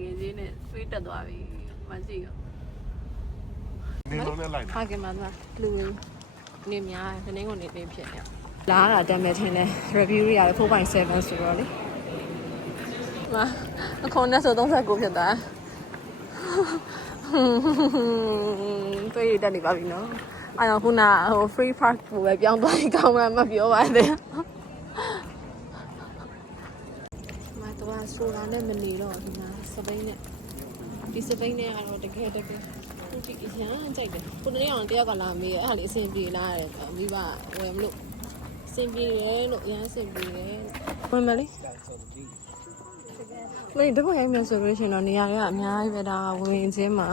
ခင်ချင်းနဲ့ဆွေးတက်သွားပြီမကြည့်ရောနင်းလုံးနဲ့လိုက်ဟာကင်မှာသူနေများတယ်တင်းကုန်နေနေဖြစ်နေလာတာတမ်းမဲ့ထင်းတယ် review တွေရတယ်4.7ဆိုတော့လေမအခုနဲ့ဆို39ဖြစ်သွားတွေ့ရတက်နေပါပြီနော်အဲ့တော့ခုနဟို free park ကိုပဲပြောင်းသွားရင်ကောင်းမှမပြောပါနဲ့မ ဆိုတာနဲ့မနေတော့ဒီမှာစပိန်နဲ့ဒီစပိန်နဲ့ကတော့တကယ်တကယ်သူတိအရန်ကြိုက်တယ်ခုနေ့အောင်တယောက်ကလာမေးအဲ့ဒါလေးအဆင်ပြေလားတဲ့မိဘဝယ်မလို့အဆင်ပြေတယ်လို့အရန်အဆင်ပြေတယ်ဝင်မလေးမေးတော့ရိုင်းမယ်ဆိုလို့ရှိရင်တော့နေရာတွေကအများကြီးပဲဒါဝင်ချင်းမှာ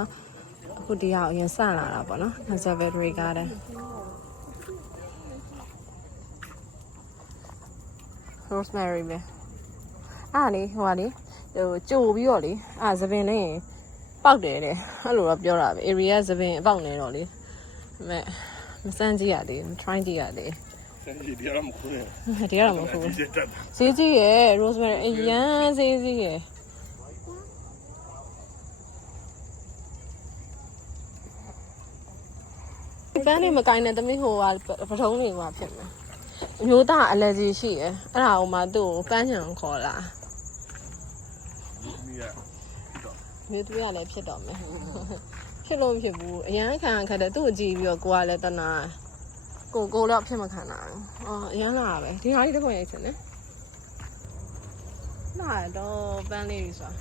အခုဒီအောင်အရင်စလာတာပေါ့နော် conservatory garden rosemary ပဲ အားလေဟိုကလေဟိုကြိုပြီးတော့လေအာသပင်လေးပေါက်တယ်တဲ့အဲ့လိုတော့ပြောတာပဲ area သပင်ပေါက်နေတော့လေမဲ့မစမ်းကြည့်ရသေးဘူး try ကြည့်ရသေးဆန်ကြီးတရားမခွန်းဒီကတော့မဟုတ်ဘူးဒီတက်ဈေးကြီးရယ် rosemary အရန်ဈေးကြီးရယ်ပန်းနေမကိုင်းတဲ့သမီးဟိုကပထုံးနေမှာဖြစ်မယ်အမျိုးသားအလက်ဂျီရှိရယ်အဲ့ဒါဟိုမှာသူ့ကိုပန်းချံခေါ်လာ မီးရမျိုးသူရလည်းဖြစ်တော့မယ်ဖြစ်လို့မဖြစ်ဘူးအရန်ခံခက်တယ်သူ့ကိုကြည့်ပြီးတော့ကိုကလည်းတနာကိုကိုတော့ဖြစ်မခံနိုင်ဘူးအော်အရန်လာတာပဲဒီဟာလေးတစ်ခုရိုက်စင်နော်လာတော့ပန်းလေးကြီးဆိုတာ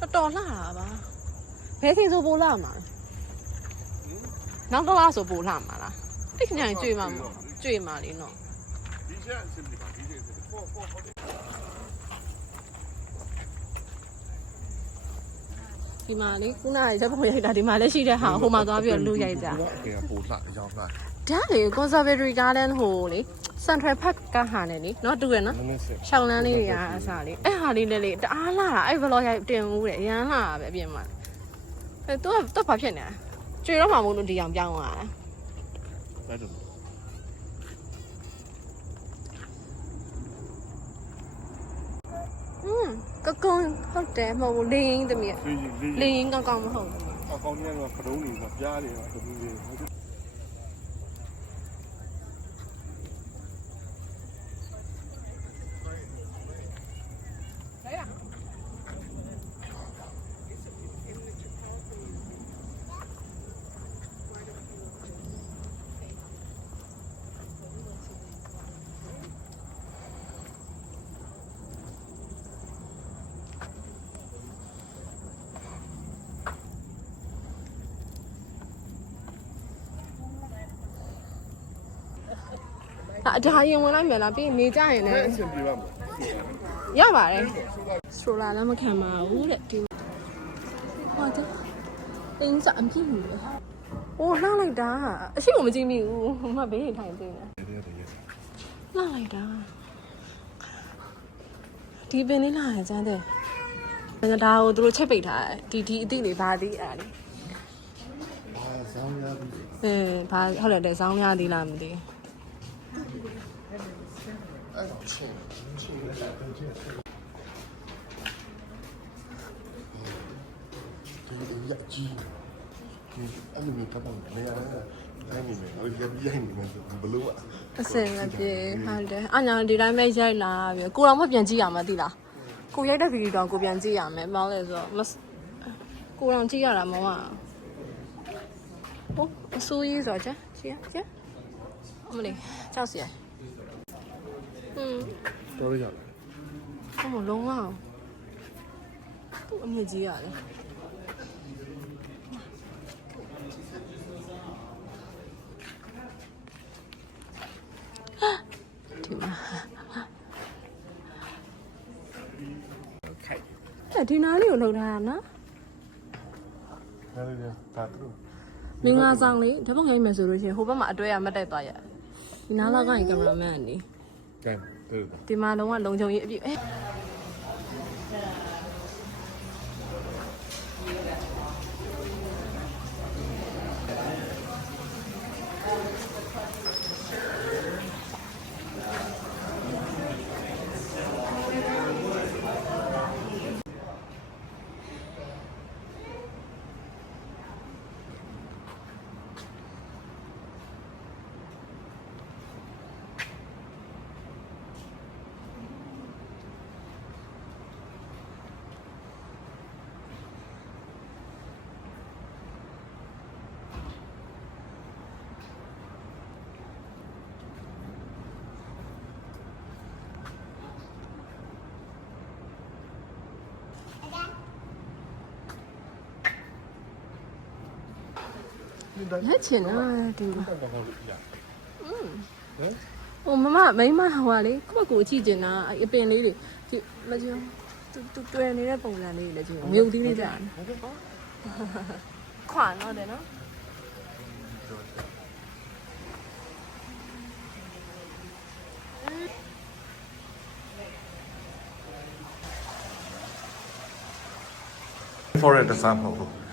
တော်တော်လှတာပါဘယ်ချိန်ဆိုပိုလှမှာလဲနောက်တစ်လားဆိုပိုလှမှာလားတိတ်ခဏကြွေမှာမဟုတ်ကြွေမှာလေနော်ဒီချက်အဆင်ပြေပါဒီချက်အဆင်ပြေပေါ်ပေါ်ပေါ်တယ် ဒီမှာလေခုနကဇက်ပုံရိုက်တာဒီမှာလည်းရှိတဲ့ဟာဟိုမှာသွားပြီးတော့လူရိုက်ကြ။ဒီကပိုလှအကြောင်းလှ။ဒါလေ Conservatory Garden ဟိုလေ Central Park ကဟာနေလေနော်တူရနော်။ရှောင်းလန်းလေးတွေအားစားလေ။အဲ့ဟာလေးနဲ့လေတအားလှတာအဲ့ vlog ရိုက်တင်ဦးတယ်ရမ်းလှတာပဲအပြင်မှာ။အဲ့တော့တော့ဘာဖြစ်နေလဲ။ကျွေတော့မှမဟုတ်လို့ဒီအောင်ပြောင်းသွားတာ။ဘယ်လို ကကုန်းဟုတ်တယ်မဟုတ်ဘူးလင်းရင်သမီးလေးကြီးလလေးင်းရင်ကောင်းကောင်းမဟုတ်ဘူးအကောင်းကြီးကပဒုံးနေကပြားတယ်ကတူလေး အဒါရင်ဝင်လိုက်မယ်လားပြီးရင်နေကြရင်လည်းအဆင်ပြေပါမလားရပါတယ်စထရိုလာလည်းမခံပါဘူးတဲ့ဒီဟုတ်တယ်အင်းစအပြည့်ဘူးโอ้လှလိုက်တာအရှိကိုမကြည့်မိဘူးဟိုမှာဘေးနေထိုင်သေးတယ်တယ်တယ်တယ်လှလိုက်တာဒီပင်လေးလာရစမ်းတဲ့ဒါကိုသူတို့ချက်ပိတ်ထားတယ်ဒီဒီအတိလေးဘာသေးအဲ့ဒါလေးအာဆောင်းရပြီအဲဘာဟုတ်တယ်တဲ့ဇောင်းရသေးလားမသိဘူး ဒီရကြီးအဲ့လိုမျိုးကတော့နေရာတိုင်းနေမယ်ဟိုရပြိုင်နေမယ်ဘလို့အစင်မပြေဟုတ်တယ်အညာဒီတိုင်းပဲရိုက်လာပြီကိုတော်မပြန်ကြည့်ရမှာသိလားကိုရိုက်တဲ့ဗီဒီယိုတော့ကိုပြန်ကြည့်ရမယ်မောင်းလဲဆိုတော့မစကိုတော်ကြည့်ရတာမဟုတ်ဟုတ်အဆိုးကြီးဆိုတော့ကြည့်ကြည့်ကြည့်အမလေးကြောက်စရာ ဟွန်းတော်ရရအမလုံးအောင်သူ့အမြင့်ကြီးရတယ်ဒီမှာခိုက်အဲ့ဒီနားလေးကိုလှုပ်ထားတာနော်ဒါလေးဒါတူမင်္ဂလာဆောင်လေးဓာတ်ပုံခိုင်းမယ်ဆိုလို့ရှိရင်ဟိုဘက်မှာအတွဲရမတက်သွားရဒီနားလောက်ကနေကင်မရာမန်နေကဲတူ ဒီမှာလုံးဝလုံချုံကြီးအပြည့်အဲ လက်ချင်တာဒီမှာတက်တော့လို့ပြဟမ်ဟိုမမမိမဟိုကလေကိုယ့်ဘက်ကိုကြည့်ကျင်တာအဲ့အပင်လေးတွေဒီမကြည့်တူတူတွယ်နေတဲ့ပုံစံလေးတွေလည်းကြည့်မြုပ်သီးလေးကြာတယ်ခွာတော့တယ်နော် for it တစားမဟုတ်ဘူး